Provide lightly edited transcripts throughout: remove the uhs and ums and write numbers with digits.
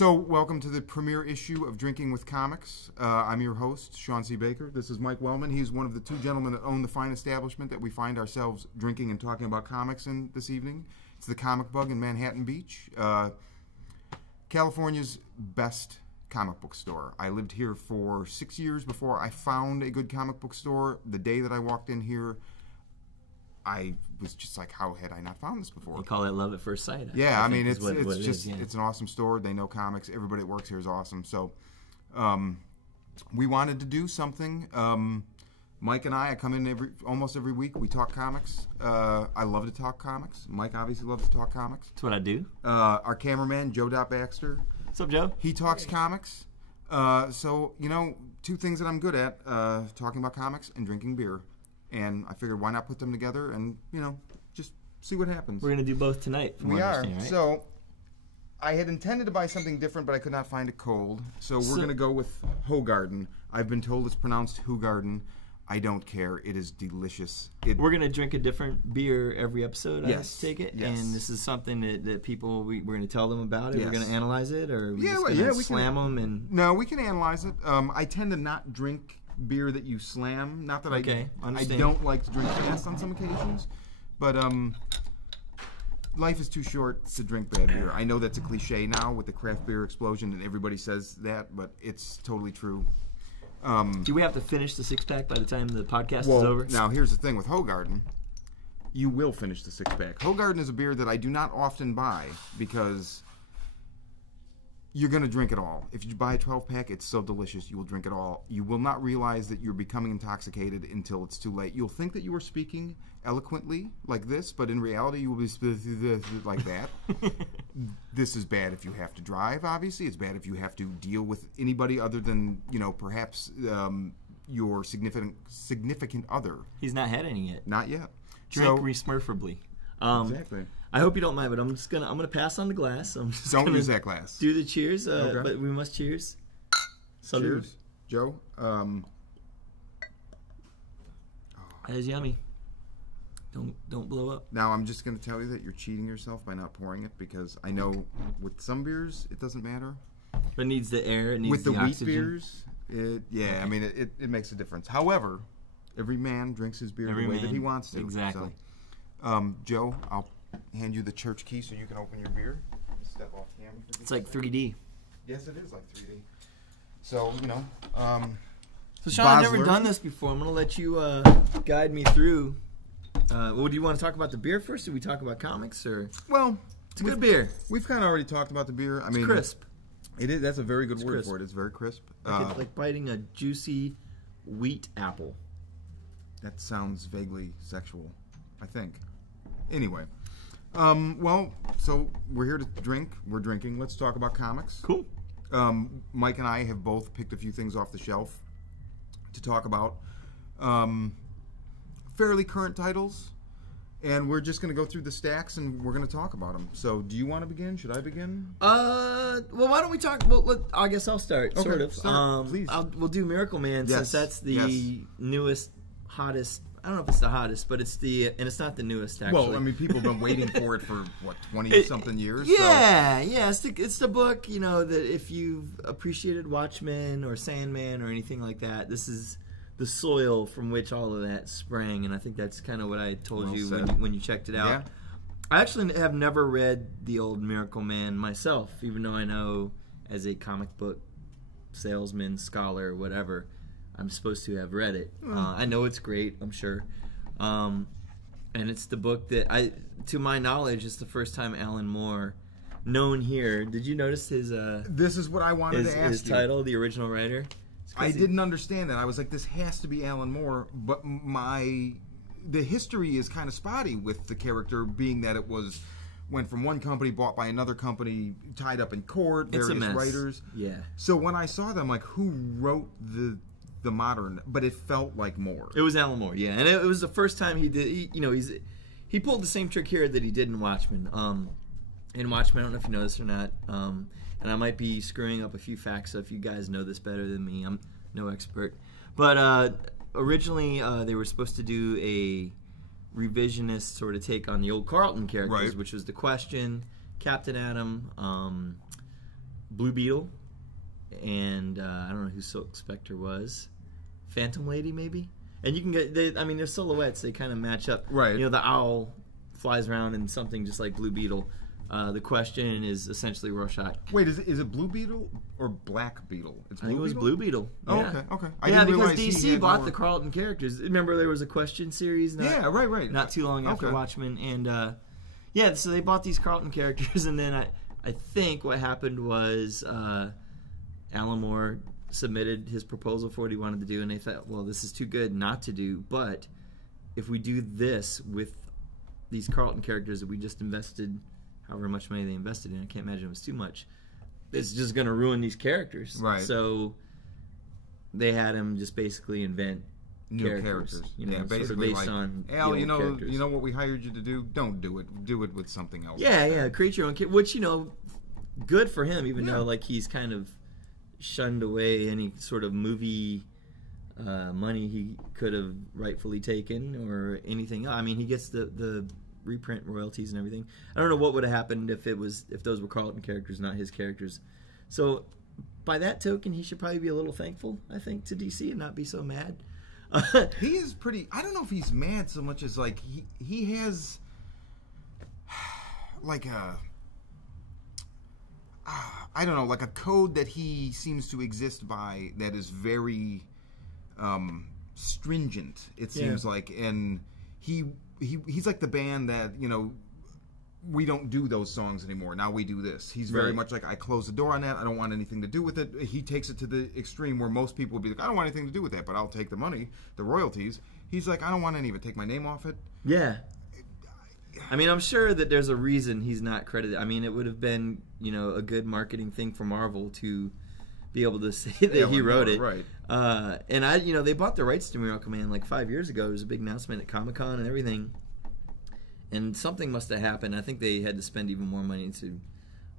So, welcome to the premiere issue of Drinking with Comics. I'm your host, Shawn C. Baker. This is Mike Wellman. He's one of the two gentlemen that own the fine establishment that we find ourselves drinking and talking about comics in this evening. It's the Comic Bug in Manhattan Beach, California's best comic book store. I lived here for 6 years before I found a good comic book store. The day that I walked in here, I was just like, how had I not found this before? You call that love at first sight. Yeah, I mean, it's an awesome store. They know comics. Everybody that works here is awesome. So we wanted to do something. Mike and I come in almost every week. We talk comics. I love to talk comics. Mike obviously loves to talk comics. That's what I do. Our cameraman, Joe Baxter. What's up, Joe? He talks comics. So, you know, two things that I'm good at, talking about comics and drinking beer. And I figured, why not put them together and, you know, just see what happens. We're going to do both tonight. We are. Right? So, I had intended to buy something different, but I could not find it cold. So we're going to go with Hoegaarden. I've been told it's pronounced Hoegaarden. I don't care. It is delicious. We're going to drink a different beer every episode, yes. I take it? Yes. And this is something that people, we're going to tell them about it? Yes. We're going to analyze it? Or we slam them? And No, we can analyze it. I tend to not drink beer that you slam. Not that I don't like to drink fast on some occasions, but life is too short to drink bad beer. I know that's a cliche now with the craft beer explosion, and everybody says that, but it's totally true. Do we have to finish the six-pack by the time the podcast is over? Now, here's the thing with Hoegaarden. You will finish the six-pack. Hoegaarden is a beer that I do not often buy because you're going to drink it all. If you buy a 12-pack, it's so delicious, you will drink it all. You will not realize that you're becoming intoxicated until it's too late. You'll think that you are speaking eloquently like this, but in reality, you will be like that. This is bad if you have to drive, obviously. It's bad if you have to deal with anybody other than, you know, perhaps your significant other. He's not had any yet. Not yet. Drink resmurfably. Exactly. I hope you don't mind, but I'm gonna pass on the glass. Don't use that glass. Do the cheers, but we must cheers. Salud. Cheers, Joe. That is yummy. Don't blow up. Now I'm just gonna tell you that you're cheating yourself by not pouring it, because I know with some beers it doesn't matter. But it needs the air. It needs with the wheat oxygen. Beers, I mean it makes a difference. However, every man drinks his beer the way that he wants to. Exactly. So, Joe, I'll hand you the church key so you can open your beer. Step off camera. It's like 3D. Yes, it is like 3D. So, you know. So, Shawn, I've never done this before. I'm going to let you guide me through. Well, do you want to talk about the beer first, or do we talk about comics? Or well, it's a good beer. We've kind of already talked about the beer. I mean, crisp. It is. That's a very good word crisp. for it. It's very crisp. It's like biting a juicy wheat apple. That sounds vaguely sexual, I think. Anyway. Well, so we're here to drink. We're drinking. Let's talk about comics. Cool. Mike and I have both picked a few things off the shelf to talk about. Fairly current titles. And we're just going to go through the stacks and we're going to talk about them. So, do you want to begin? Should I begin? Well, why don't we talk? Well, I guess I'll start. Okay, sort of. Start, please. We'll do Miracle Man since that's the newest, hottest. I don't know if it's the hottest, but it's and it's not the newest, actually. Well, I mean, people have been waiting for it for, 20-something years? Yeah, it's the book, you know, that if you've appreciated Watchmen or Sandman or anything like that, this is the soil from which all of that sprang, and I think that's kind of what I told you when you checked it out. Yeah. I actually have never read the old Miracle Man myself, even though I know as a comic book salesman, scholar, whatever, I'm supposed to have read it. I know it's great, I'm sure. And it's the book that, to my knowledge, it's the first time Alan Moore, known here. Did you notice his... this is what I wanted to ask his you. title, the original writer? I didn't understand that. I was like, this has to be Alan Moore, but the history is kind of spotty with the character, being that it went from one company, bought by another company, tied up in court, various writers. Yeah. So when I saw them, like, who wrote the modern? But it felt like Moore. It was Alan Moore, yeah, and it was the first time he did. He pulled the same trick here that he did in Watchmen. In Watchmen, I don't know if you know this or not. And I might be screwing up a few facts, so if you guys know this better than me, I'm no expert. But originally, they were supposed to do a revisionist sort of take on the old Carlton characters, which was the Question, Captain Atom, Blue Beetle, and I don't know who Silk Spectre was. Phantom Lady, maybe? And you can get, their silhouettes, they kind of match up. Right. You know, the owl flies around in something just like Blue Beetle. The question is essentially Rorschach. Wait, is it Blue Beetle or Black Beetle? It's I think it was Blue Beetle. Oh, yeah. okay. Yeah, because DC bought the Carlton characters. Remember there was a question series? Right. Not too long after Watchmen. And, so they bought these Carlton characters, and then I think what happened was Alan Moore submitted his proposal for what he wanted to do, and they thought, well, this is too good not to do, but if we do this with these Carlton characters that we just invested however much money they invested in, I can't imagine it was too much, it's just going to ruin these characters. Right. So they had him just basically invent new characters. You know, basically sort of based like, on Al, the old characters. you know what we hired you to do? Don't do it. Do it with something else. Yeah, create your own character, which, good for him, even though like he's kind of shunned away any sort of movie money he could have rightfully taken or anything. I mean, he gets the reprint royalties and everything. I don't know what would have happened if those were Carlton characters, not his characters. So by that token, he should probably be a little thankful, I think, to DC and not be so mad. He is pretty. I don't know if he's mad so much as like he has like I don't know, like a code that he seems to exist by that is very stringent. It seems like, and he's like the band that, we don't do those songs anymore. Now we do this. He's very much like, I close the door on that. I don't want anything to do with it. He takes it to the extreme where most people would be like, I don't want anything to do with that, but I'll take the money, the royalties. He's like, I don't want any of it. Take my name off it. Yeah. I mean, I'm sure that there's a reason he's not credited. I mean, it would have been, a good marketing thing for Marvel to be able to say that he wrote it. Right. And they bought the rights to Miracle Man like 5 years ago. There was a big announcement at Comic-Con and everything. And something must have happened. I think they had to spend even more money to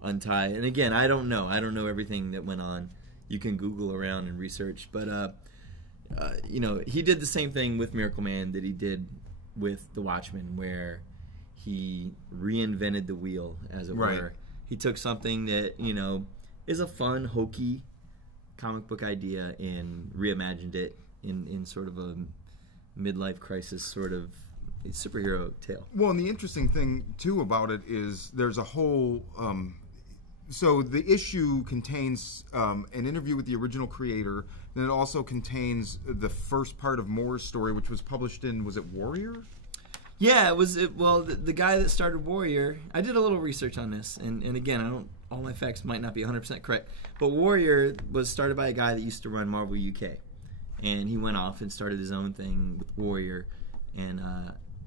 untie. And again, I don't know. I don't know everything that went on. You can Google around and research. But, he did the same thing with Miracle Man that he did with The Watchmen, where he reinvented the wheel, as it were. He took something that, is a fun, hokey comic book idea and reimagined it in sort of a midlife crisis sort of superhero tale. Well, and the interesting thing, too, about it is there's a whole... so the issue contains an interview with the original creator, then it also contains the first part of Moore's story, which was published in, was it Warrior? Yeah, it was. The guy that started Warrior, I did a little research on this, and again, all my facts might not be 100% correct, but Warrior was started by a guy that used to run Marvel UK, and he went off and started his own thing with Warrior, and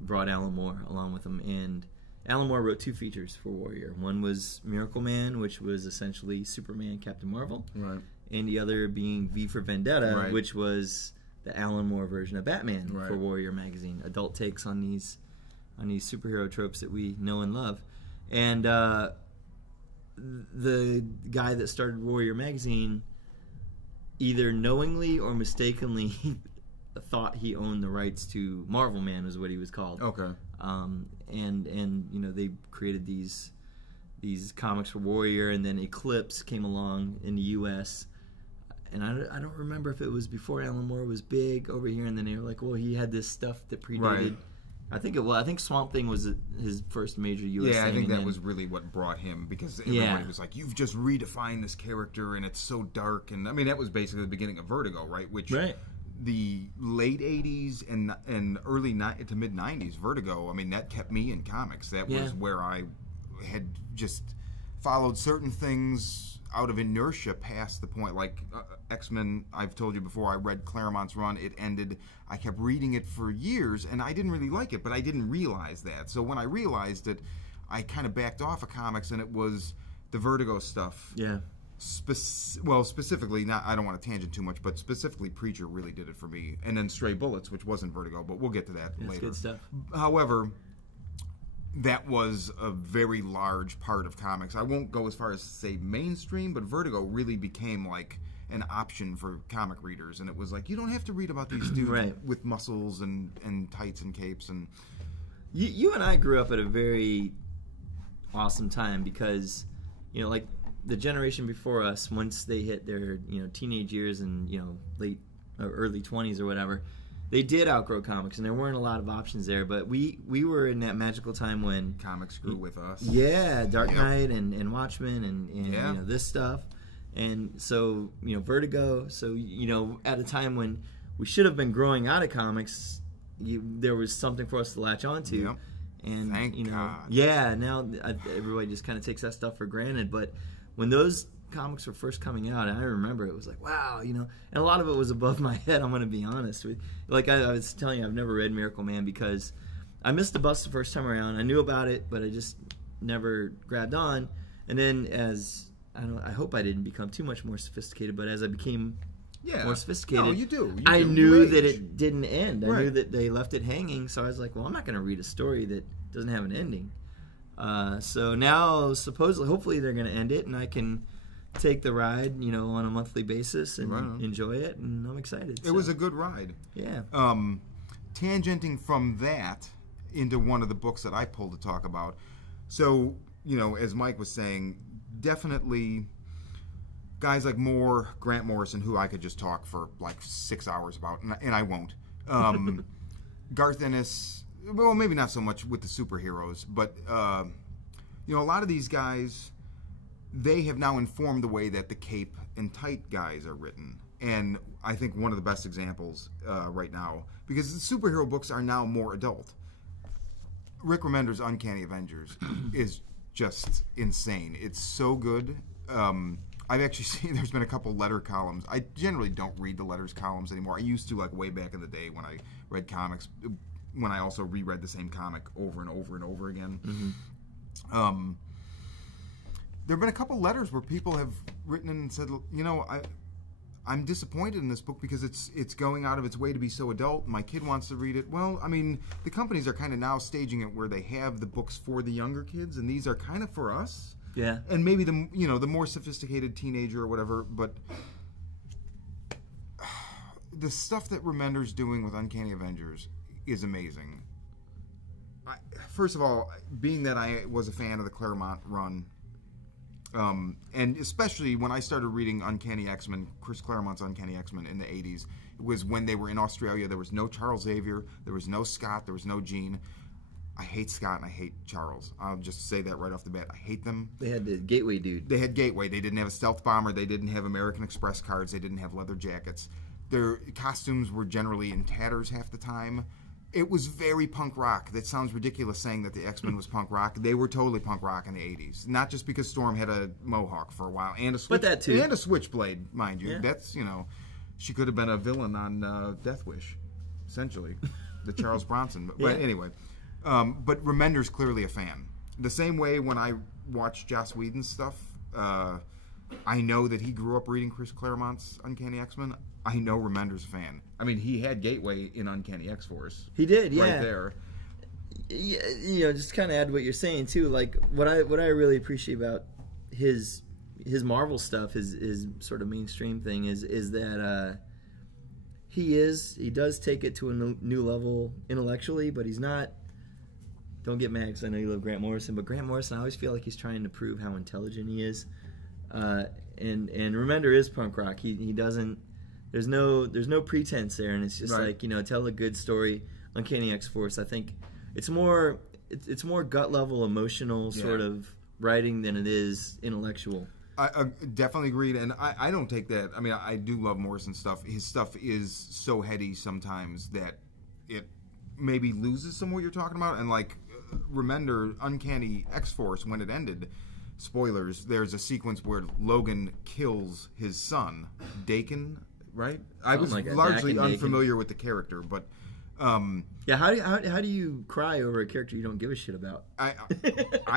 brought Alan Moore along with him, and Alan Moore wrote 2 features for Warrior. One was Miracle Man, which was essentially Superman, Captain Marvel, right, and the other being V for Vendetta, which was the Alan Moore version of Batman for Warrior magazine. Adult takes on these superhero tropes that we know and love. And the guy that started Warrior magazine either knowingly or mistakenly thought he owned the rights to Marvel Man, was what he was called. Okay. And they created these comics for Warrior, and then Eclipse came along in the U.S., and I don't remember if it was before Alan Moore was big over here, and then they were like, well, he had this stuff that predated. Right. I think Swamp Thing was his first major U.S. Yeah, thing. I think that was really what brought him, because everybody was like, you've just redefined this character, and it's so dark. And I mean, that was basically the beginning of Vertigo, right? Which the late 80s and early to mid 90s, Vertigo, I mean, that kept me in comics. That was where I had just followed certain things out of inertia past the point. Like X-Men, I've told you before, I read Claremont's run. It ended. I kept reading it for years, and I didn't really like it, but I didn't realize that. So when I realized it, I kind of backed off of comics, and it was the Vertigo stuff. Yeah. Specifically, I don't want to tangent too much, but specifically Preacher really did it for me. And then Stray Bullets, which wasn't Vertigo, but we'll get to that later. That's good stuff. However, that was a very large part of comics. I won't go as far as to say mainstream, but Vertigo really became like an option for comic readers. And it was like, you don't have to read about these dudes with muscles and tights and capes. And you and I grew up at a very awesome time, because, like the generation before us, once they hit their teenage years and late or early 20s or whatever, they did outgrow comics, and there weren't a lot of options there. But we were in that magical time when comics grew with us. Yeah, Dark Knight and Watchmen and this stuff, and so Vertigo. So at a time when we should have been growing out of comics, there was something for us to latch onto. Yep. And Thank God. Yeah, now everybody just kind of takes that stuff for granted. But when those comics were first coming out, and I remember it was like, wow, and a lot of it was above my head. I'm going to be honest with, like I was telling you, I've never read Miracle Man because I missed the bus the first time around. I knew about it, but I just never grabbed on. And then I hope I didn't become too much more sophisticated, but as I became more sophisticated. No, you do. I knew that it didn't end. I knew that they left it hanging, so I was like, well, I'm not going to read a story that doesn't have an ending. So now, hopefully they're going to end it, and I can take the ride, on a monthly basis and enjoy it, and I'm excited. It was a good ride. Yeah. Tangenting from that into one of the books that I pulled to talk about. So, as Mike was saying, definitely guys like Grant Morrison, who I could just talk for like 6 hours about, and I won't. Garth Ennis, well, maybe not so much with the superheroes, but a lot of these guys, they have now informed the way that the Cape and Tight guys are written. And I think one of the best examples right now, because the superhero books are now more adult. Rick Remender's Uncanny Avengers is just insane. It's so good. I've actually seen there's been a couple letter columns. I generally don't read the letters columns anymore. I used to, like, way back in the day when I read comics, when I also reread the same comic over and over and over again. Mm-hmm. There have been a couple letters where people have written and said, I'm disappointed in this book because it's going out of its way to be so adult. My kid wants to read it. Well, I mean, the companies are kind of now staging it where they have the books for the younger kids, and these are kind of for us. Yeah. And maybe the more sophisticated teenager or whatever, but the stuff that Remender's doing with Uncanny Avengers is amazing. First of all, being that I was a fan of the Claremont run, and especially when I started reading Uncanny X-Men, Chris Claremont's Uncanny X-Men in the 80s, it was when they were in Australia. There was no Charles Xavier, there was no Scott, there was no Jean. I hate Scott and I hate Charles. I'll just say that right off the bat. I hate them. They had the Gateway dude. They had Gateway. They didn't have a stealth bomber. They didn't have American Express cards. They didn't have leather jackets. Their costumes were generally in tatters half the time. It was very punk rock. That sounds ridiculous saying that the X-Men was punk rock. They were totally punk rock in the 80s. Not just because Storm had a mohawk for a while and a switchblade, mind you. Yeah. That's, she could have been a villain on Death Wish, essentially. The Charles Bronson. But anyway. But Remender's clearly a fan. The same way when I watch Joss Whedon's stuff, I know that he grew up reading Chris Claremont's Uncanny X-Men. I know Remender's a fan. I mean, he had Gateway in Uncanny X-Force. He did, yeah. Right there. Yeah, just kind of add what you're saying too. Like what I really appreciate about his Marvel stuff, his sort of mainstream thing is that he does take it to a new level intellectually, but he's not. Don't get mad because I know you love Grant Morrison, but Grant Morrison, I always feel like he's trying to prove how intelligent he is. And Remender is punk rock. He doesn't. There's no pretense there, and it's just like tell a good story. Uncanny X-Force, I think it's more gut level, emotional sort of writing than it is intellectual. I definitely agreed, and I don't take that. I mean, I do love Morrison's stuff. His stuff is so heady sometimes that it maybe loses some of what you're talking about, and like. Remender, Uncanny X-Force, when it ended, spoilers, there's a sequence where Logan kills his son, Dakin, right? I was largely unfamiliar with the character, but... yeah, how do you cry over a character you don't give a shit about? I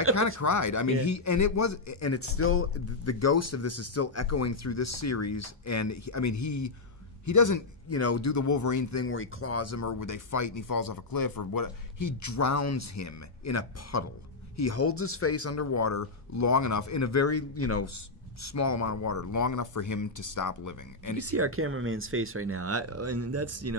kind of cried. I mean, it's still, the ghost of this is still echoing through this series, and he doesn't, do the Wolverine thing where he claws him or where they fight and he falls off a cliff or what. He drowns him in a puddle. He holds his face underwater long enough, in a very, small amount of water, long enough for him to stop living. And you see our cameraman's face right now. And that's, you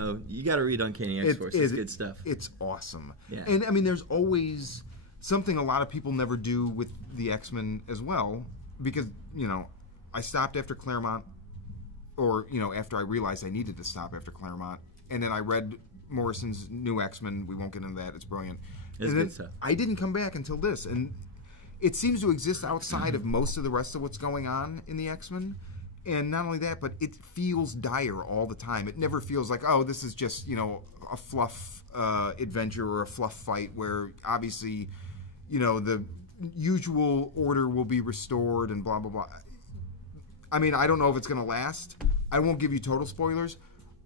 got to read Uncanny X-Force. It's good stuff. It's awesome. Yeah. And, there's always something a lot of people never do with the X-Men as well. because, I stopped after Claremont, or, after I realized I needed to stop after Claremont, and then I read Morrison's New X-Men. We won't get into that. It's brilliant. It's good stuff. I didn't come back until this, and it seems to exist outside of most of the rest of what's going on in the X-Men. And not only that, but it feels dire all the time. It never feels like, oh, this is just, a fluff adventure or a fluff fight where obviously, the usual order will be restored and blah, blah, blah. I mean, I don't know if it's going to last. I won't give you total spoilers.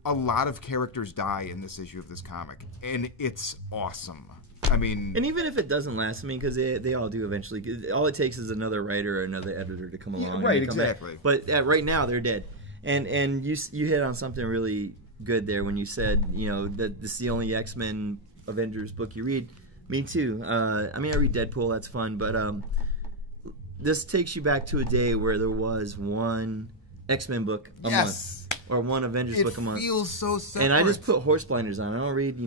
A lot of characters die in this issue of this comic, and it's awesome. I mean... And even if it doesn't last, because they all do eventually. All it takes is another writer or another editor to come along. Yeah, right, exactly. But right now, they're dead. And you hit on something really good there when you said, that this is the only X-Men Avengers book you read. Me too. I read Deadpool. That's fun. But this takes you back to a day where there was one X-Men book a month. Or one Avengers book a month. It feels so separate. And I just put horse blinders on. I don't read,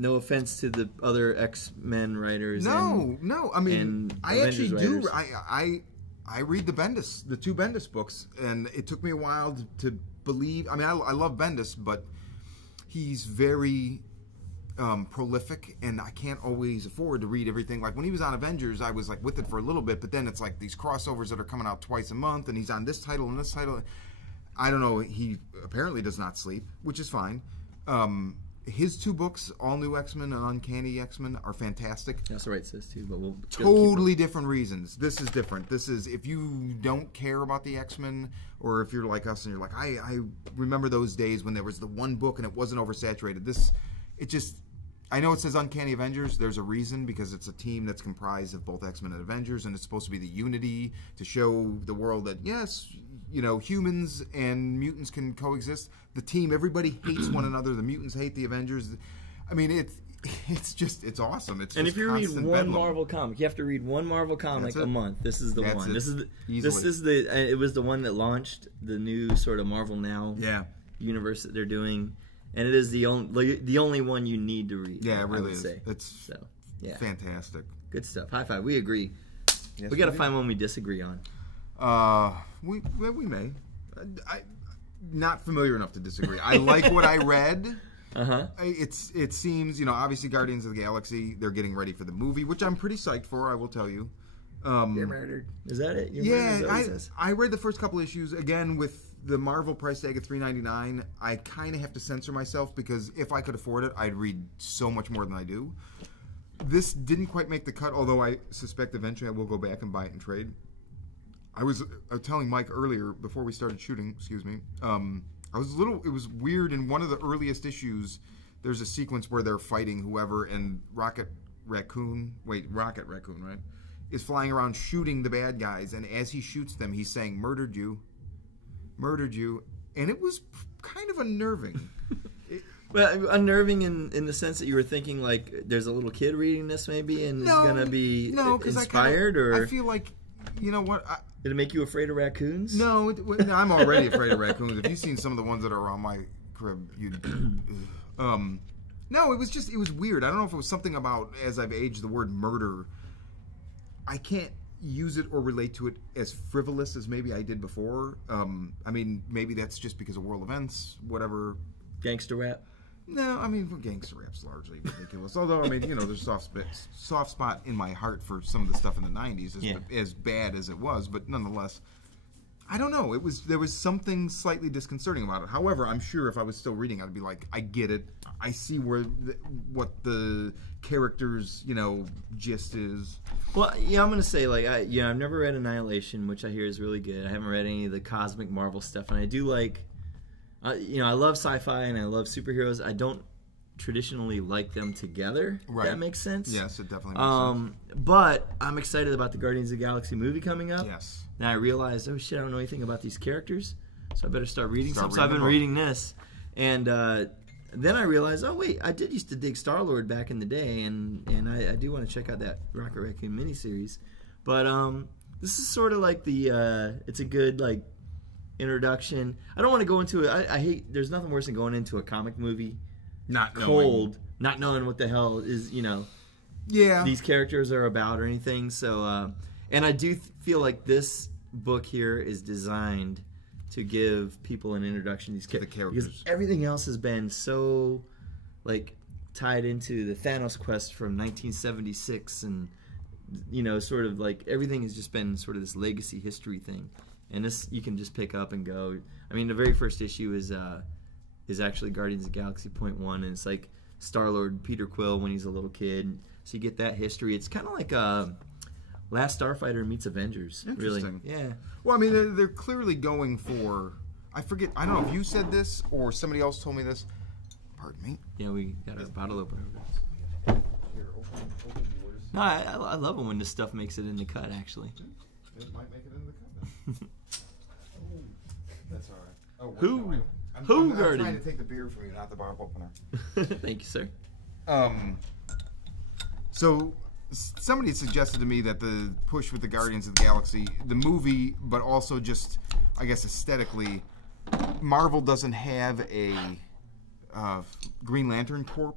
no offense to the other X-Men writers. No. I mean, I actually do. I read the two Bendis books, and it took me a while to believe. I mean, I love Bendis, but he's very prolific, and I can't always afford to read everything. Like when he was on Avengers, I was like with it for a little bit, but then it's like these crossovers that are coming out twice a month, and he's on this title and this title. I don't know. He apparently does not sleep, which is fine. His two books, All New X-Men and Uncanny X-Men, are fantastic. That's what it says too, but we'll totally different reasons. This is different. This is if you don't care about the X-Men, or if you're like us and you're like, I remember those days when there was the one book and it wasn't oversaturated. I know it says Uncanny Avengers. There's a reason, because it's a team that's comprised of both X-Men and Avengers, and it's supposed to be the unity to show the world that yes, humans and mutants can coexist. The team, everybody hates one another. The mutants hate the Avengers. I mean, it's awesome. It's and just if you read one bedlam. Marvel comic, you have to read one Marvel comic a month. This is the one. It was the one that launched the new sort of Marvel Now universe that they're doing, and it is the only one you need to read. Yeah, it really is. Say. It's fantastic. Good stuff. High five. We agree. Yes, we got to find one we disagree on. We may. I'm not familiar enough to disagree. I like what I read. It seems, obviously Guardians of the Galaxy, they're getting ready for the movie, which I'm pretty psyched for, I will tell you. You're murdered. Is that it? I read the first couple issues, again, with the Marvel price tag at $3.99. I kind of have to censor myself, because if I could afford it, I'd read so much more than I do. This didn't quite make the cut, although I suspect eventually I will go back and buy it in trade. I was telling Mike earlier, before we started shooting, it was weird. In one of the earliest issues, there's a sequence where they're fighting whoever, and Rocket Raccoon, right, is flying around shooting the bad guys, and as he shoots them, he's saying, murdered you, and it was kind of unnerving. Well, unnerving in the sense that you were thinking, like, there's a little kid reading this, maybe, and is going to be inspired, or... I feel like, you know what... Did it make you afraid of raccoons? No, I'm already afraid of raccoons. If you've seen some of the ones that are around my crib, you'd... No, it was weird. I don't know if it was something about, as I've aged, the word murder. I can't use it or relate to it as frivolous as maybe I did before. Maybe that's just because of world events, whatever. Gangster rap? No, gangster rap's largely ridiculous. Although, there's a soft spot in my heart for some of the stuff in the 90s, as bad as it was. But nonetheless, I don't know. There was something slightly disconcerting about it. However, I'm sure if I was still reading, I'd be like, I get it. I see what the character's, gist is. Well, I'm going to say, I've never read Annihilation, which I hear is really good. I haven't read any of the cosmic Marvel stuff, and I do like... I love sci-fi and I love superheroes. I don't traditionally like them together. Right. If that makes sense. Yes, it definitely makes sense. But I'm excited about the Guardians of the Galaxy movie coming up. Yes. And I realized, oh shit, I don't know anything about these characters, so I better start reading some. So I've been reading this, and then I realized, oh wait, I did used to dig Star-Lord back in the day, and I do want to check out that Rocket Raccoon miniseries. But this is sort of like it's a good introduction. I don't want to go into it. I hate. There's nothing worse than going into a comic movie not knowing what the hell is these characters are about or anything. So And I do feel like this book here is designed to give people an introduction to these the characters. because everything else has been so like tied into the Thanos quest from 1976, and sort of like everything has just been sort of this legacy history thing. And this you can just pick up and go. I mean, the very first issue is actually Guardians of the Galaxy .1, and it's like Star-Lord Peter Quill when he's a little kid. So you get that history. It's kind of like Last Starfighter meets Avengers. Interesting. Really. Yeah. Well, I mean, they're clearly going for. I forget. I don't know if you said this or somebody else told me this. Pardon me. Yeah, we got our bottle opener. Here, open yours. No, I love it when this stuff makes it in the cut. Actually. It might make it into the cut then. Oh, that's all right. Oh, I'm Hoegaarden. trying to take the beer from you, not the bottle opener. Thank you, sir. So somebody suggested to me that the push with the Guardians of the Galaxy, the movie, but also just, I guess, aesthetically, Marvel doesn't have a Green Lantern Corp.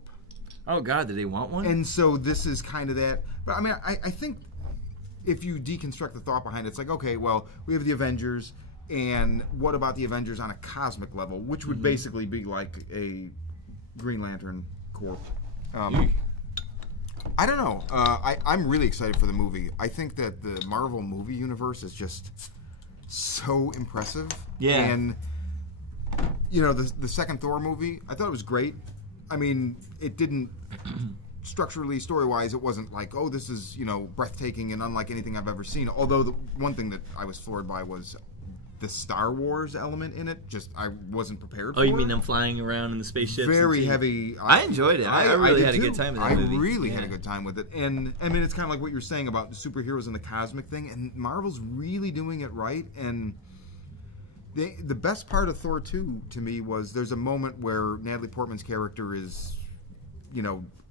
Oh, God, did they want one? And so this is kind of that. But, I mean, I think if you deconstruct the thought behind it, it's like, okay, well, we have the Avengers, and what about the Avengers on a cosmic level, which would basically be like a Green Lantern Corp. I don't know. I'm really excited for the movie. I think that the Marvel movie universe is just so impressive. Yeah. And, the second Thor movie, I thought it was great. I mean, it didn't... structurally, story-wise, it wasn't like, oh, this is, breathtaking and unlike anything I've ever seen. Although the one thing that I was floored by was the Star Wars element in it. Just, I wasn't prepared for it. Oh, you mean them flying around in the spaceships? Very heavy. I enjoyed it. I really had a good time with that movie. I really had a good time with it. And, I mean, it's kind of like what you're saying about superheroes and the cosmic thing. And Marvel's really doing it right. And the best part of Thor 2, to me, was there's a moment where Natalie Portman's character is,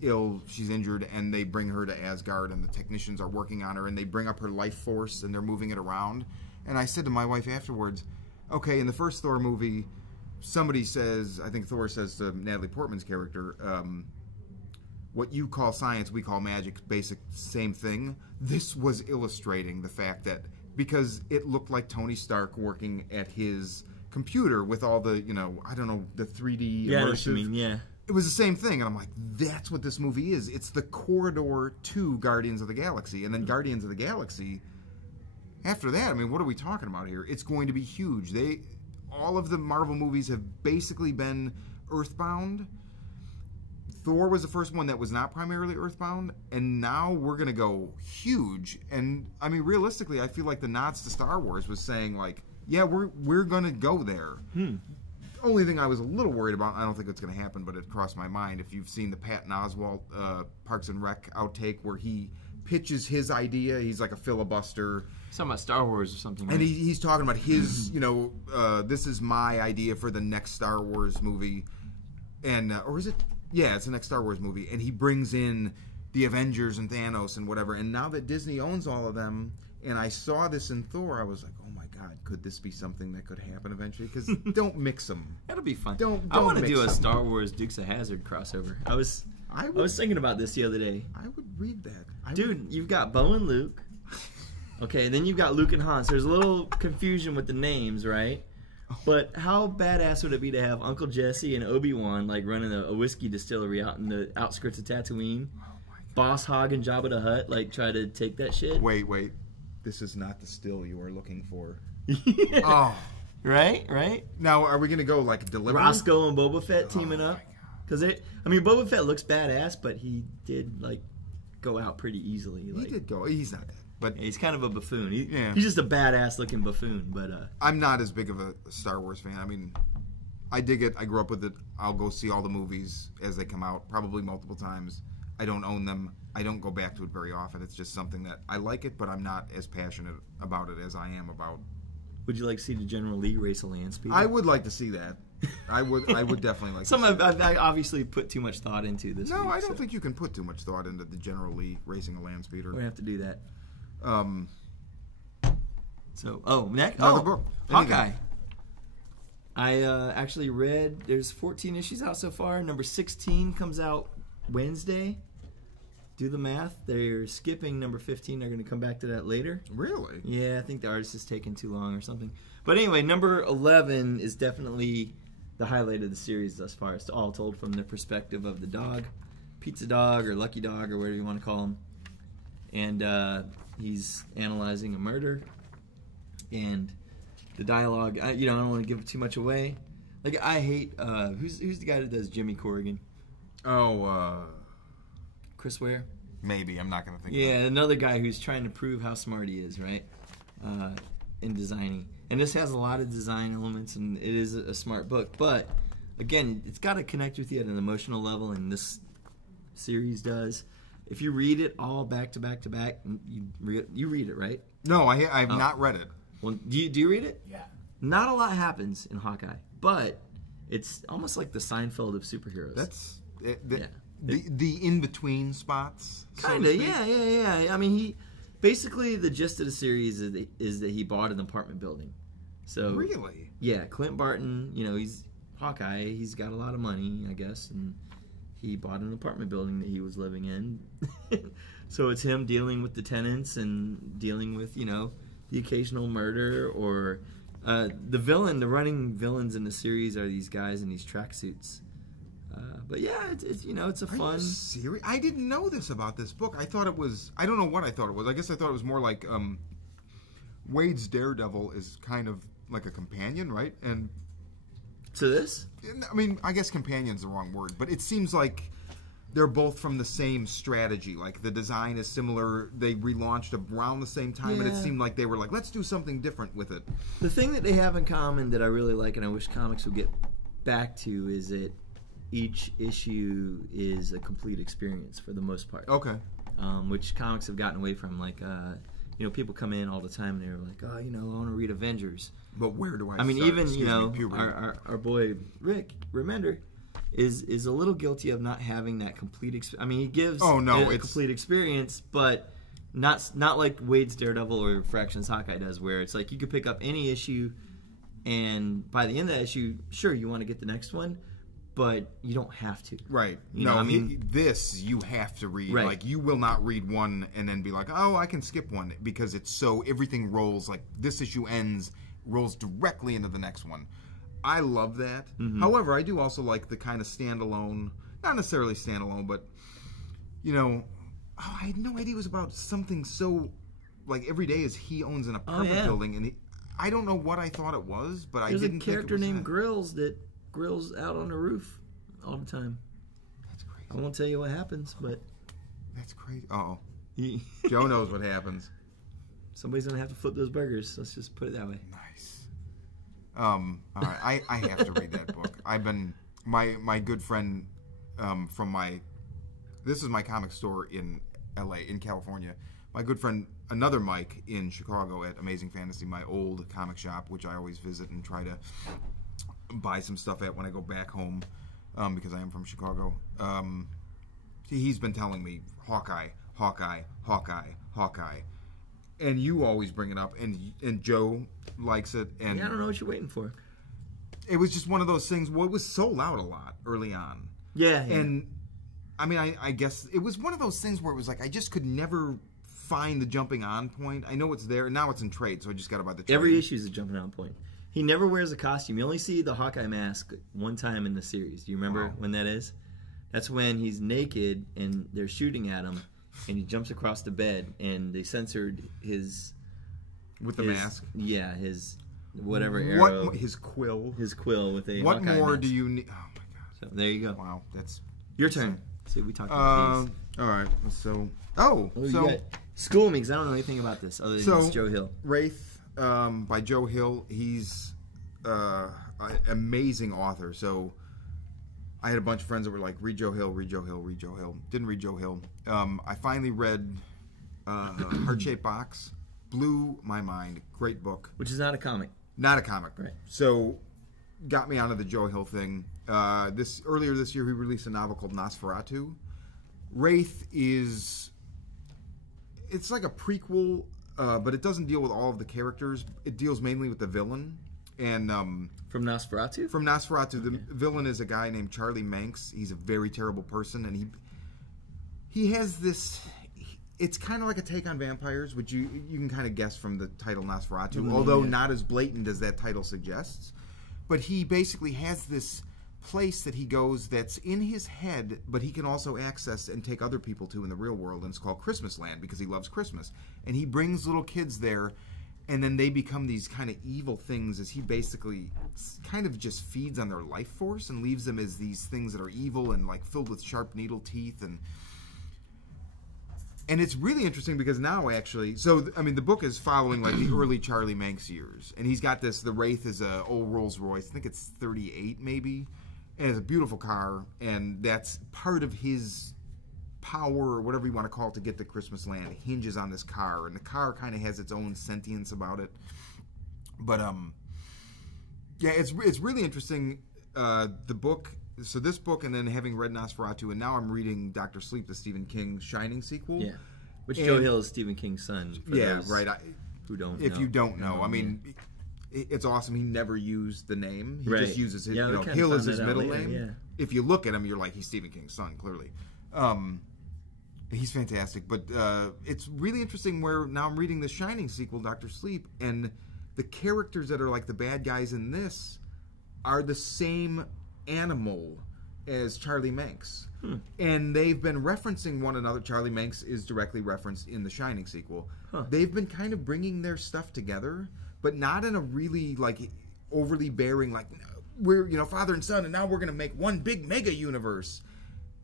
ill, she's injured, and they bring her to Asgard, and the technicians are working on her, and they bring up her life force, and they're moving it around. And I said to my wife afterwards, okay, in the first Thor movie, somebody says, I think Thor says to Natalie Portman's character, what you call science, we call magic, basic, same thing. This was illustrating the fact that, because it looked like Tony Stark working at his computer with all the, I don't know, the 3D immersive. Yeah, I know what you mean, yeah. It was the same thing, and I'm like, that's what this movie is. It's the corridor to Guardians of the Galaxy, and then Guardians of the Galaxy, after that, I mean, what are we talking about here? It's going to be huge. All of the Marvel movies have basically been Earthbound. Thor was the first one that was not primarily Earthbound, and now we're going to go huge. And, I mean, realistically, I feel like the nods to Star Wars was saying, like, yeah, we're going to go there. Only thing I was a little worried about, I don't think it's going to happen, but it crossed my mind, if you've seen the Patton Oswalt Parks and Rec outtake where he pitches his idea, he's like a filibuster. He's talking about Star Wars or something. Right? And he's talking about his, this is my idea for the next Star Wars movie. And, or is it? Yeah, it's the next Star Wars movie. And he brings in the Avengers and Thanos and whatever. And now that Disney owns all of them, and I saw this in Thor, I was like, oh my God, could this be something that could happen eventually? Because don't mix them. That'll be fun. Don't I want to do a them. Star Wars Dukes of Hazzard crossover. I was thinking about this the other day. I would read that. Dude, you've got Bo and Luke. Okay, then you've got Luke and Han. So there's a little confusion with the names, right? But how badass would it be to have Uncle Jesse and Obi-Wan like running a whiskey distillery out in the outskirts of Tatooine? Boss Hogg and Jabba the Hutt like try to take that shit? Wait. This is not the still you are looking for. Yeah. Oh. Right? Now, are we going to go like deliver? Roscoe and Boba Fett teaming up? Because Boba Fett looks badass, but he did like go out pretty easily. Like, he did go. He's not that. But he's kind of a buffoon. He's just a badass looking buffoon. But I'm not as big of a Star Wars fan. I mean, I dig it. I grew up with it. I'll go see all the movies as they come out, probably multiple times. I don't own them. I don't go back to it very often. It's just something that I like it, but I'm not as passionate about it as I am about. Would you like to see the General Lee race a land speeder? I would like to see that. I would definitely like. Some I've obviously put too much thought into this. No, I don't think you can put too much thought into the General Lee racing a land speeder. We have to do that. Next book. Hawkeye. I actually read. There's 14 issues out so far. Number 16 comes out Wednesday. do the math. They're skipping number 15. They're going to come back to that later. Really? Yeah, I think the artist is taking too long or something. But anyway, number 11 is definitely the highlight of the series thus far. It's all told from the perspective of the dog, Pizza Dog or Lucky Dog or whatever you want to call him. And he's analyzing a murder. And the dialogue, I don't want to give too much away. Like, I hate, who's the guy that does Jimmy Corrigan? Oh, Chris Ware? maybe. I'm not going to think Yeah, of it. another guy who's trying to prove how smart he is, right? In designing. And this has a lot of design elements, and it is a smart book. But, again, it's got to connect with you at an emotional level, and this series does. If you read it all back to back to back, you read it, right? No, I've not read it. Well, do you read it? Yeah. Not a lot happens in Hawkeye, but it's almost like the Seinfeld of superheroes. That's it, Yeah. the in-between spots. so to Kind of, speak. yeah. I mean, he basically the gist of the series is that he bought an apartment building. So Really? yeah, Clint Barton, he's Hawkeye. He's got a lot of money, I guess, and he bought an apartment building that he was living in. So it's him dealing with the tenants and dealing with the occasional murder or the running villains in the series are these guys in these tracksuits. But yeah, it's a Are fun. you serious? I didn't know this about this book. I thought it was. I don't know what I thought it was. I guess I thought it was more like Wade's Daredevil is kind of like a companion, right? And To this? I mean, I guess companion's the wrong word, but it seems like they're both from the same strategy. Like the design is similar. They relaunched around the same time, and it Yeah. seemed like they were like, let's do something different with it. The thing that they have in common that I really like, and I wish comics would get back to, is that each issue is a complete experience for the most part. Okay. Which comics have gotten away from. Like, people come in all the time and they're like, oh, I want to read Avengers. But where do I I mean, start? even, Excuse me, puberty. our boy Rick Remender is a little guilty of not having that complete experience. I mean, he gives a complete experience, but not like Wade's Daredevil or Fractions Hawkeye does, where it's like you could pick up any issue, and by the end of that issue, sure, you want to get the next one, but you don't have to. Right. This you have to read. Right. Like, you will not read one and then be like, oh, I can skip one, because it's so, everything rolls, like, this issue rolls directly into the next one. I love that. Mm-hmm. However, I do also like the kind of standalone, not necessarily standalone, but, I had no idea it was about something so, like, every day is he owns an apartment building, and I don't know what I thought it was, but I didn't think it was There's a character named that. Grills that grills out on the roof all the time. That's crazy. I won't tell you what happens, but That's crazy. Uh-oh. Joe knows what happens. somebody's going to have to flip those burgers. Let's just put it that way. Nice. All right, I have to read that book. I've been my good friend this is my comic store in LA, in California. My good friend, another Mike in Chicago at Amazing Fantasy, my old comic shop, which I always visit and try to buy some stuff at when I go back home, because I am from Chicago. He's been telling me Hawkeye, and you always bring it up, and Joe likes it, and Yeah, I don't know what you're waiting for. it was just one of those things. Well, it was sold out a lot early on, Yeah. and I mean, I guess it was one of those things where it was like I just could never find the jumping on point. I know it's there, and now it's in trade, so I just got to buy the trade. Every issue is a jumping on point. He never wears a costume. You only see the Hawkeye mask one time in the series. Do you remember when that is? That's when he's naked and they're shooting at him, and he jumps across the bed, and they censored his mask. Yeah, his whatever arrow. His quill. His quill with a What Hawkeye more mask. do you need? Oh my god! So there you go. Wow, that's Your turn. See, we talked about these. all right. So You got- school me, because I don't know anything about this other than it's Joe Hill. Wraith by Joe Hill. He's an amazing author. So I had a bunch of friends that were like, read Joe Hill, read Joe Hill, read Joe Hill. Didn't read Joe Hill. I finally read Heart-Shaped Box. Blew my mind. Great book. Which is not a comic. Not a comic. Right. So got me onto the Joe Hill thing. Earlier this year, he released a novel called Nosferatu. Wraith is... It's like a prequel, but it doesn't deal with all of the characters. It deals mainly with the villain. And From Nosferatu? from Nosferatu, the villain is a guy named Charlie Manx. He's a very terrible person, and he has this. It's kind of like a take on vampires, which you can kind of guess from the title Nosferatu, although not as blatant as that title suggests. But he basically has this place that he goes that's in his head, but he can also access and take other people to in the real world, and it's called Christmas Land because he loves Christmas. And he brings little kids there, and then they become these kind of evil things as he basically kind of just feeds on their life force and leaves them as these things that are evil and like filled with sharp needle teeth. And it's really interesting because now actually, so I mean the book is following like the early Charlie Manx years, and he's got this, the Wraith is a old Rolls Royce, I think it's 38 maybe, and it's a beautiful car, and that's part of his power or whatever you want to call it to get to Christmas Land hinges on this car, and the car kind of has its own sentience about it. But yeah, it's really interesting. The book, so this book, and then having read Nosferatu, and now I'm reading Dr. Sleep, the Stephen King Shining sequel. Yeah, which Joe Hill is Stephen King's son. For yeah, those right. Who don't? If know. you don't know, I mean, it's awesome. He never used the name. He just uses his. Yeah, Hill is his middle later, name. Yeah. If you look at him, you're like, he's Stephen King's son, clearly. He's fantastic, but it's really interesting where now I'm reading the Shining sequel, Dr. Sleep, and the characters that are like the bad guys in this are the same animal as Charlie Manx. And they've been referencing one another. Charlie Manx is directly referenced in the Shining sequel. They've been kind of bringing their stuff together, but not in a really like overly bearing, like we're father and son, and now we're going to make one big mega universe.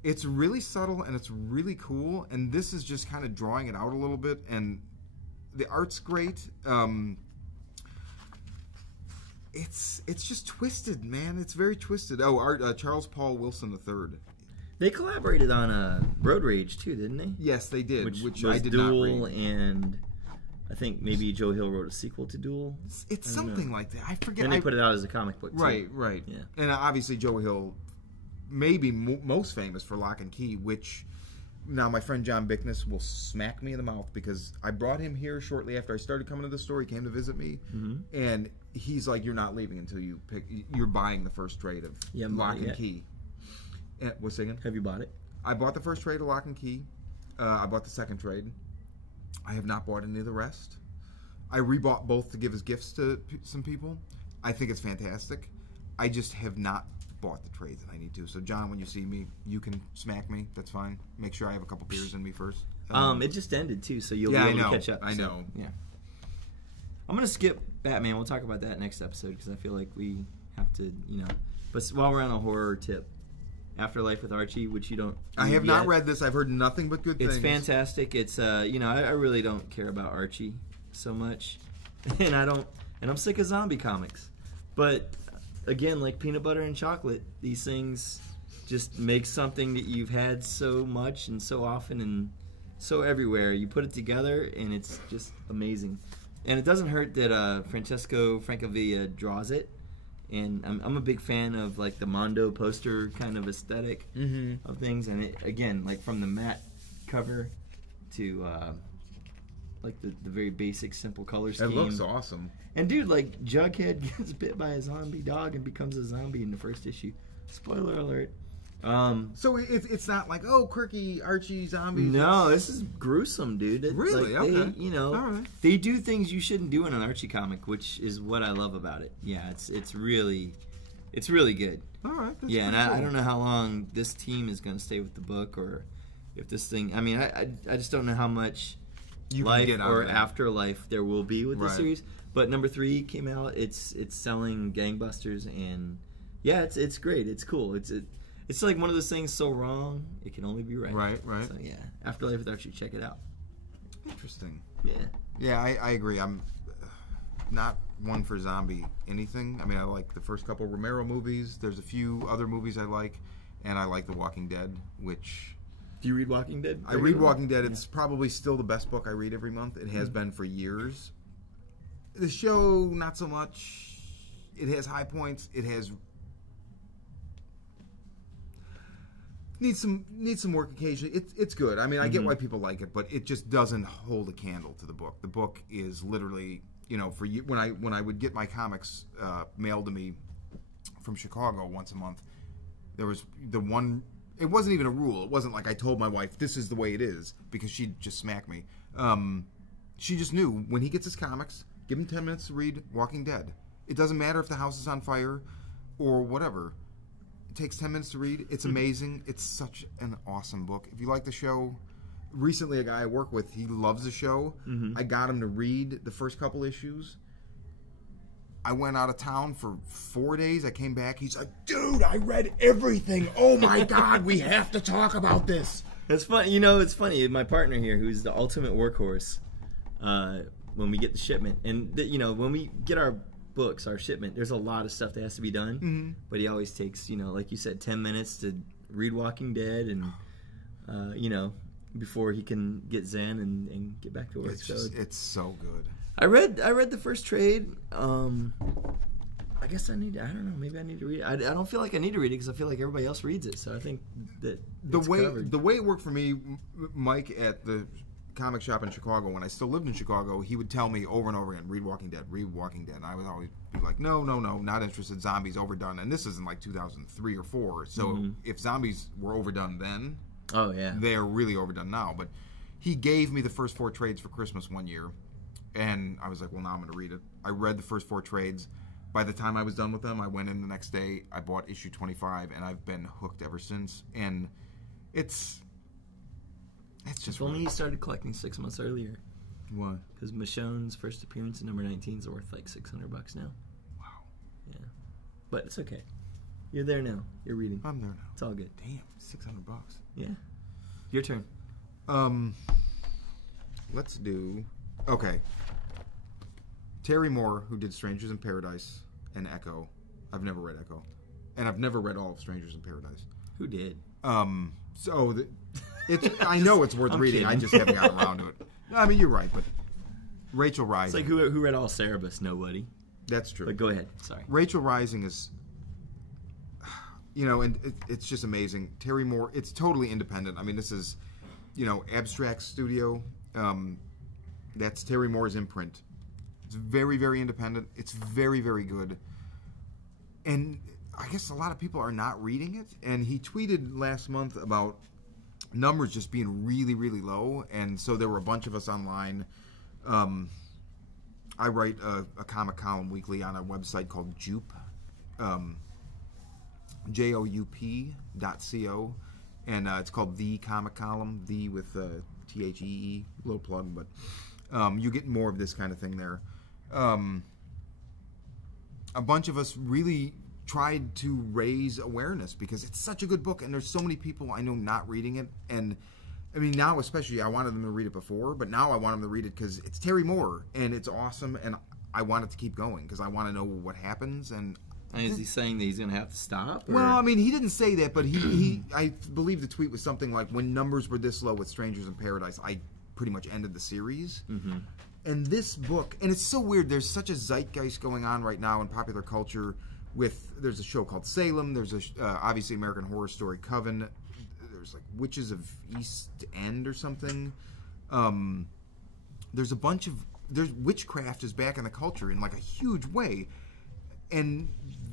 It's really subtle and it's really cool, and this is just kind of drawing it out a little bit, and the art's great. It's just twisted, man. It's very twisted. Oh, Charles Paul Wilson III. They collaborated on Road Rage too, didn't they? Yes, they did. Which I did Duel, not read. And I think maybe Joe Hill wrote a sequel to Duel. It's something like that. I forget. And they put it out as a comic book too. Right. Yeah. And obviously Joe Hill, maybe most famous for Lock and Key, which now my friend John Bickness will smack me in the mouth because I brought him here shortly after I started coming to the store. He came to visit me, and he's like, "You're not leaving until you're buying the first trade of Lock and Key." And, what's again? Have you bought it? I bought the first trade of Lock and Key. I bought the second trade. I have not bought any of the rest. I rebought both to give as gifts to some people. I think it's fantastic. I just have not bought the trades that I need to. So, John, when you see me, you can smack me. That's fine. Make sure I have a couple beers in me first. It just ended too, so you'll be able to catch up. I know. Yeah. I'm gonna skip Batman. We'll talk about that next episode because I feel like we have to, But while we're on a horror tip, Afterlife with Archie, which you don't. I have not read this. I've heard nothing but good things. It's fantastic. It's I really don't care about Archie so much, and I'm sick of zombie comics, but. Again, like peanut butter and chocolate, these things just make something that you've had so much and so often and so everywhere. You put it together, and it's just amazing. And it doesn't hurt that Francesco Francavilla draws it. And I'm a big fan of like the Mondo poster kind of aesthetic of things. And it, again, like from the matte cover to like the very basic, simple color scheme. It looks awesome. And dude, like Jughead gets bit by a zombie dog and becomes a zombie in the first issue. Spoiler alert. So it's not like quirky Archie zombies. No, this is gruesome, dude. Really? Like, okay. They, all right. They do things you shouldn't do in an Archie comic, which is what I love about it. Yeah, it's really good. All right. That's and cool. I don't know how long this team is going to stay with the book, or if this thing. I mean, I just don't know how much life or afterlife there will be with this series. But number 3 came out. It's selling gangbusters, and yeah, it's great. It's cool. It's like one of those things so wrong it can only be right. Right. So yeah, Afterlife with Archie, check it out. Interesting. Yeah, I agree. I'm not one for zombie anything. I mean, I like the first couple Romero movies. There's a few other movies I like, and I like The Walking Dead, which. Do you read Walking Dead? I read Walking Dead. It's probably still the best book I read every month. It has been for years. The show, not so much. It has high points. It has needs some work occasionally. It's good. I mean, I get why people like it, but it just doesn't hold a candle to the book. The book is literally, for you, when I would get my comics mailed to me from Chicago once a month, there was the one it wasn't even a rule. It wasn't like I told my wife, this is the way it is, because she'd just smack me. She just knew, when he gets his comics, give him 10 minutes to read Walking Dead. It doesn't matter if the house is on fire or whatever. It takes 10 minutes to read. It's amazing. It's such an awesome book. If you like the show, recently a guy I work with, he loves the show. I got him to read the first couple issues. I went out of town for 4 days. I came back. He's like, dude, I read everything. Oh, my God, we have to talk about this. It's funny. You know, it's funny. My partner here, who's the ultimate workhorse, when we get the shipment, and you know, when we get our books, our shipment, there's a lot of stuff that has to be done. But he always takes, you know, like you said, 10 minutes to read Walking Dead, and you know, before he can get zen and get back to work. It's so good. I read the first trade. I guess I don't know. Maybe I need to read it. I don't feel like I need to read it because I feel like everybody else reads it. So I think that the way it worked for me, Mike at the comic shop in Chicago, when I still lived in Chicago, he would tell me over and over again, read Walking Dead, read Walking Dead. And I would always be like, no, not interested. Zombies overdone. And this isn't like 2003 or 4. So if zombies were overdone then, oh yeah, they're really overdone now. But he gave me the first 4 trades for Christmas one year. And I was like, well, now I'm going to read it. I read the first 4 trades. By the time I was done with them, I went in the next day. I bought issue 25, and I've been hooked ever since. And it's just... If only you started collecting 6 months earlier. What? Because Michonne's first appearance in number 19 is worth like $600 now. Wow. Yeah. But it's okay. You're there now. You're reading. I'm there now. It's all good. Damn, $600. Yeah. Your turn. Let's do... Okay. Terry Moore, who did Strangers in Paradise and Echo. I've never read Echo. And I've never read all of Strangers in Paradise. Who did? I know it's worth reading. Kidding. I just haven't gotten around to it. I mean, you're right, but Rachel Rising. It's like who read all Cerebus? Nobody. That's true. But go ahead. Sorry. Rachel Rising is, you know, and it's just amazing. Terry Moore, it's totally independent. I mean, this is, you know, Abstract Studio. That's Terry Moore's imprint. It's very, very independent. It's very, very good. And I guess a lot of people are not reading it. And he tweeted last month about numbers just being really, really low. And so there were a bunch of us online. I write a comic column weekly on a website called Jupe, JOUP.co. And it's called The Comic Column, The with THEE, little plug, but you get more of this kind of thing there. A bunch of us really tried to raise awareness because it's such a good book, and there's so many people I know not reading it. And I mean, now especially, I wanted them to read it before, but now I want them to read it because it's Terry Moore, and it's awesome, and I want it to keep going because I want to know what happens. And is he saying that he's going to have to stop? Or? Well, I mean, he didn't say that, but he I believe the tweet was something like, when numbers were this low with Strangers in Paradise, I pretty much ended the series. And this book, and it's so weird, there's such a zeitgeist going on right now in popular culture with, there's a show called Salem, there's obviously American Horror Story Coven, there's like Witches of East End or something. There's a bunch of, witchcraft is back in the culture in like a huge way. And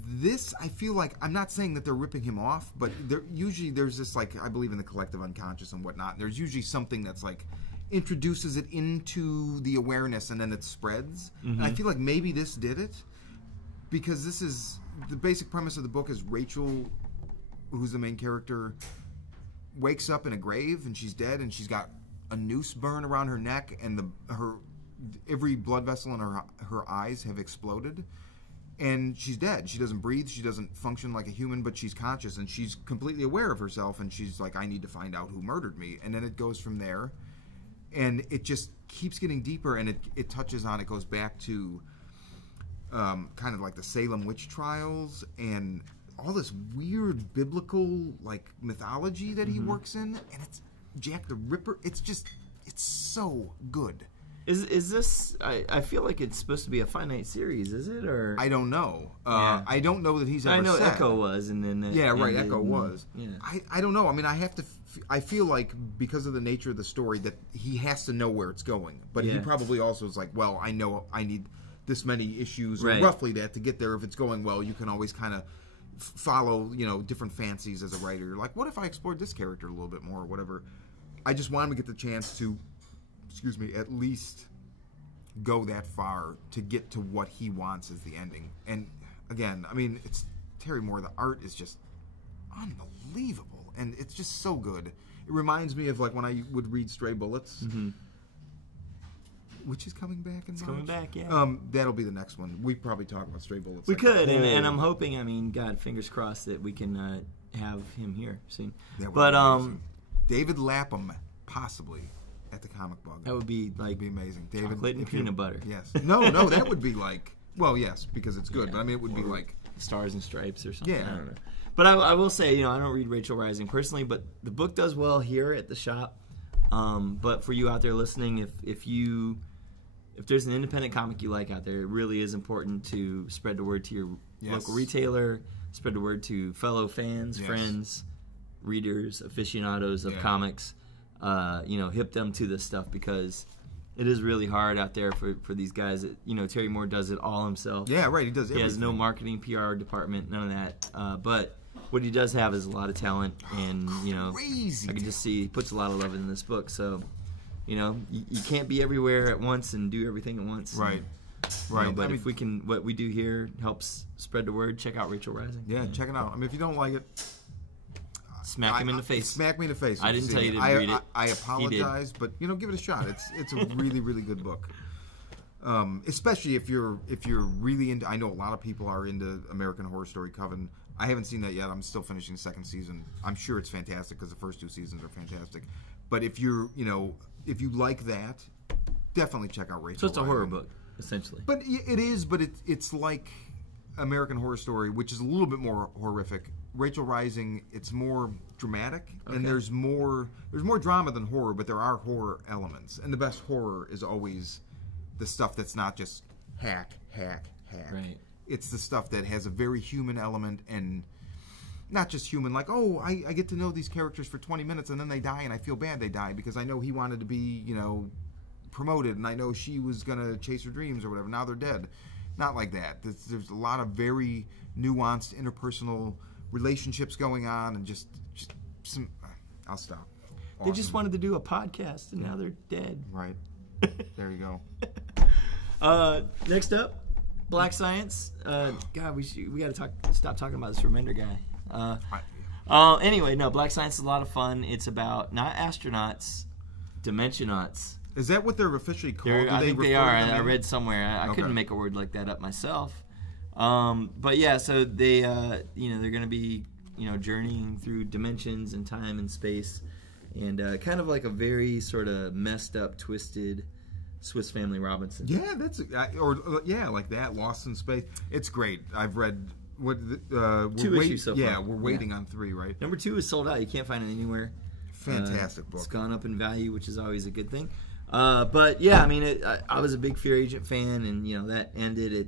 this, I feel like, I'm not saying that they're ripping him off, but there's this, like, I believe in the collective unconscious and whatnot. There's usually something that's like introduces it into the awareness and then it spreads. And I feel like maybe this did it because this is the basic premise of the book is Rachel, who's the main character, wakes up in a grave and she's dead and she's got a noose burn around her neck and every blood vessel in her eyes have exploded. And she's dead. She doesn't breathe. She doesn't function like a human, but she's conscious, and she's completely aware of herself, and she's like, I need to find out who murdered me. And then it goes from there, and it just keeps getting deeper, and it touches on, it goes back to kind of like the Salem witch trials, and all this weird biblical, like, mythology that he works in, and it's Jack the Ripper. It's so good. Is this? I feel like it's supposed to be a finite series. Is it or? I don't know. Yeah. I don't know that he's ever. I know said. Echo was, and then Echo was. Yeah. I don't know. I mean, I have to. I feel like because of the nature of the story that he has to know where it's going. But he probably also is like, well, I know I need this many issues or roughly that to get there. If it's going well, you can always kind of follow, different fancies as a writer. You're like, what if I explored this character a little bit more or whatever? I just want him to get the chance to, at least go that far to get to what he wants as the ending. And again, I mean, it's Terry Moore. The art is just unbelievable, and it's just so good. It reminds me of like when I would read Stray Bullets, which is coming back in March. Coming back, yeah. That'll be the next one. We probably talk about Stray Bullets. We could, and I'm hoping. I mean, God, fingers crossed that we can have him here soon. But David Lapham, possibly at the Comic Bug. That would be like amazing. David, chocolate and peanut butter. Yes. No, that would be like. Well, yes, because it's good. Yeah. But I mean, it would be like Stars and Stripes or something. Yeah. I don't know. But I will say, I don't read Rachel Rising personally, but the book does well here at the shop. But for you out there listening, if there's an independent comic you like out there, it really is important to spread the word to your local retailer, spread the word to fellow fans, friends, readers, aficionados of comics. Hip them to this stuff because it is really hard out there for these guys. Terry Moore does it all himself. Yeah, right. He does everything. He has no marketing, PR department, none of that. But what he does have is a lot of talent, and crazy. I can just see he puts a lot of love in this book. So, you can't be everywhere at once and do everything at once. Right. Right. But if we can, what we do here helps spread the word. Check out Rachel Rising. Yeah, check it out. I mean, if you don't like it, smack him in the face. Smack me in the face. I didn't tell you to read it. I apologize, but give it a shot. It's a really, really good book. Especially if you're really into. I know a lot of people are into American Horror Story Coven. I haven't seen that yet. I'm still finishing the second season. I'm sure it's fantastic because the first two seasons are fantastic. But if you're if you like that, definitely check out Rachel. So it's a horror book, essentially. But it is. But it's like American Horror Story, which is a little bit more horrific. Rachel Rising, it's more dramatic, and there's more drama than horror, but there are horror elements. And the best horror is always the stuff that's not just hack. Right. It's the stuff that has a very human element, and not just human, like, I get to know these characters for 20 minutes, and then they die, and I feel bad they die, because I know he wanted to be, promoted, and I know she was going to chase her dreams or whatever. Now they're dead. Not like that. There's a lot of very nuanced interpersonal relationships going on, and just some. I'll stop. Awesome. They just wanted to do a podcast, and now they're dead. Right. There you go. Next up, Black Science. God, we got to stop talking about this Remender guy. Anyway, no, Black Science is a lot of fun. It's about not astronauts, Dimensionauts. Is that what they're officially called? I think they are. I read somewhere. I couldn't make a word like that up myself. But yeah, so they, they're going to be, journeying through dimensions and time and space, and kind of like a very sort of messed up, twisted Swiss Family Robinson. Yeah, like that. Lost in Space. It's great. I've read two issues so far. Yeah, we're waiting on 3, right? Number 2 is sold out. You can't find it anywhere. Fantastic book. It's gone up in value, which is always a good thing. But yeah, I mean, I was a big Fear Agent fan, and that ended. It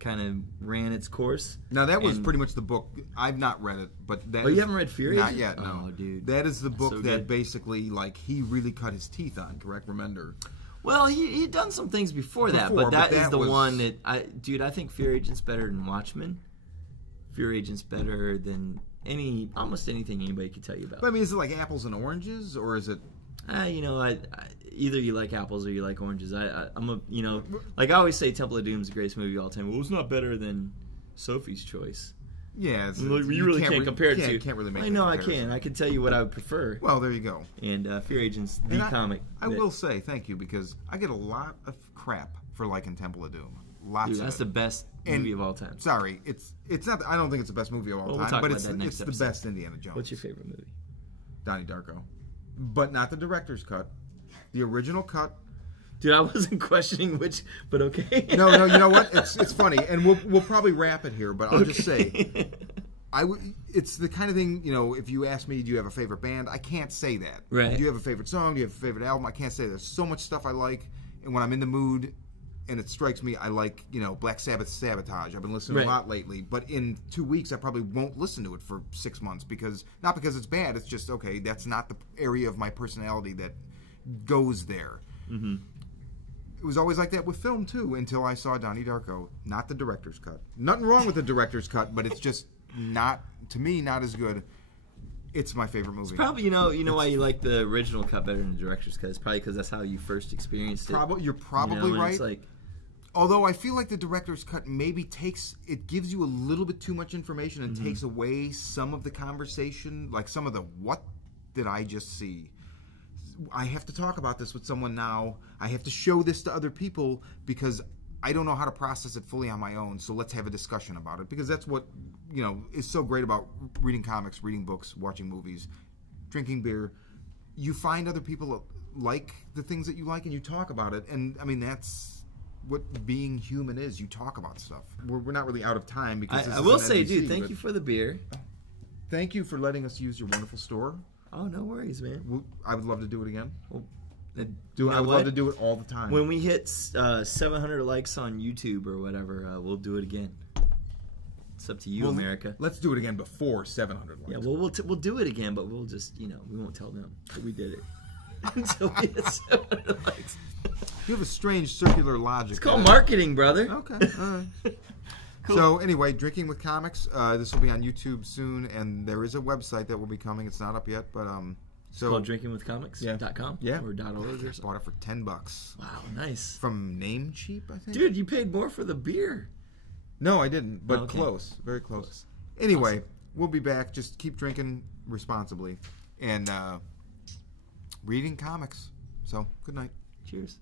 kind of ran its course. Now that was pretty much the book. I've not read it, but that. Oh, you haven't read Fear Agent? Not yet. No, oh, dude, that is the book that basically, like, he really cut his teeth on. Correct, Remender. Well, he'd done some things before that, but that is the one that I think Fear Agent's better than Watchmen. Fear Agent's better than almost anything anybody could tell you about. But I mean, is it like apples and oranges, or is it? Either you like apples or you like oranges. I'm a like I always say, Temple of Doom's the greatest movie of all time. Well, it's not better than Sophie's Choice. Yeah, you really can't compare it to. Can't really make. I know I can. I can tell you what I would prefer. Well, there you go. And Fear Agent's the comic. I will say thank you, because I get a lot of crap for liking Temple of Doom. Lots. Dude, that's the best movie of all time. Sorry, it's not. I don't think it's the best movie of all time, but it's the best Indiana Jones. What's your favorite movie? Donnie Darko, but not the director's cut. The original cut. Dude, I wasn't questioning which, but okay. No, you know what? It's funny, and we'll probably wrap it here, but I'll just say, it's the kind of thing, if you ask me, do you have a favorite band? I can't say that. Right. Do you have a favorite song? Do you have a favorite album? I can't say that. There's so much stuff I like, and when I'm in the mood, and it strikes me, I like, Black Sabbath's Sabotage. I've been listening a lot lately, but in 2 weeks, I probably won't listen to it for 6 months, not because it's bad, it's just, okay, that's not the area of my personality that goes there. Mm-hmm. It was always like that with film too, until I saw Donnie Darko, not the director's cut. Nothing wrong with the director's cut, but it's just not as good. It's my favorite movie. It's probably you know why you like the original cut better than the director's cut. It's probably because that's how you first experienced it. You're probably right. It's like, although I feel like the director's cut maybe gives you a little bit too much information and takes away some of the conversation, like some of the what did I just see? I have to talk about this with someone now. I have to show this to other people because I don't know how to process it fully on my own. So let's have a discussion about it, because that's what is so great about reading comics, reading books, watching movies, drinking beer. You find other people like the things that you like and you talk about it. And I mean, that's what being human is. You talk about stuff. We're not really out of time because I will say, dude, thank you for the beer. Thank you for letting us use your wonderful store. Oh, no worries, man. I would love to do it again. Well, I would love to do it all the time. When we hit 700 likes on YouTube or whatever, we'll do it again. It's up to you, America. Let's do it again before 700 likes. Yeah, well, we'll do it again, but we'll just, we won't tell them that we did it until we hit 700 likes. You have a strange circular logic. It's called marketing, brother. Okay, all right. Cool. So anyway, Drinking with Comics. This will be on YouTube soon, and there is a website that will be coming. It's not up yet, but it's called drinkingwithcomics.com? Yeah, or .org or something. Bought it for $10. Wow, nice. From Namecheap, I think. Dude, you paid more for the beer. No, I didn't, but close, very close. Anyway, awesome. We'll be back. Just keep drinking responsibly and reading comics. So, good night. Cheers.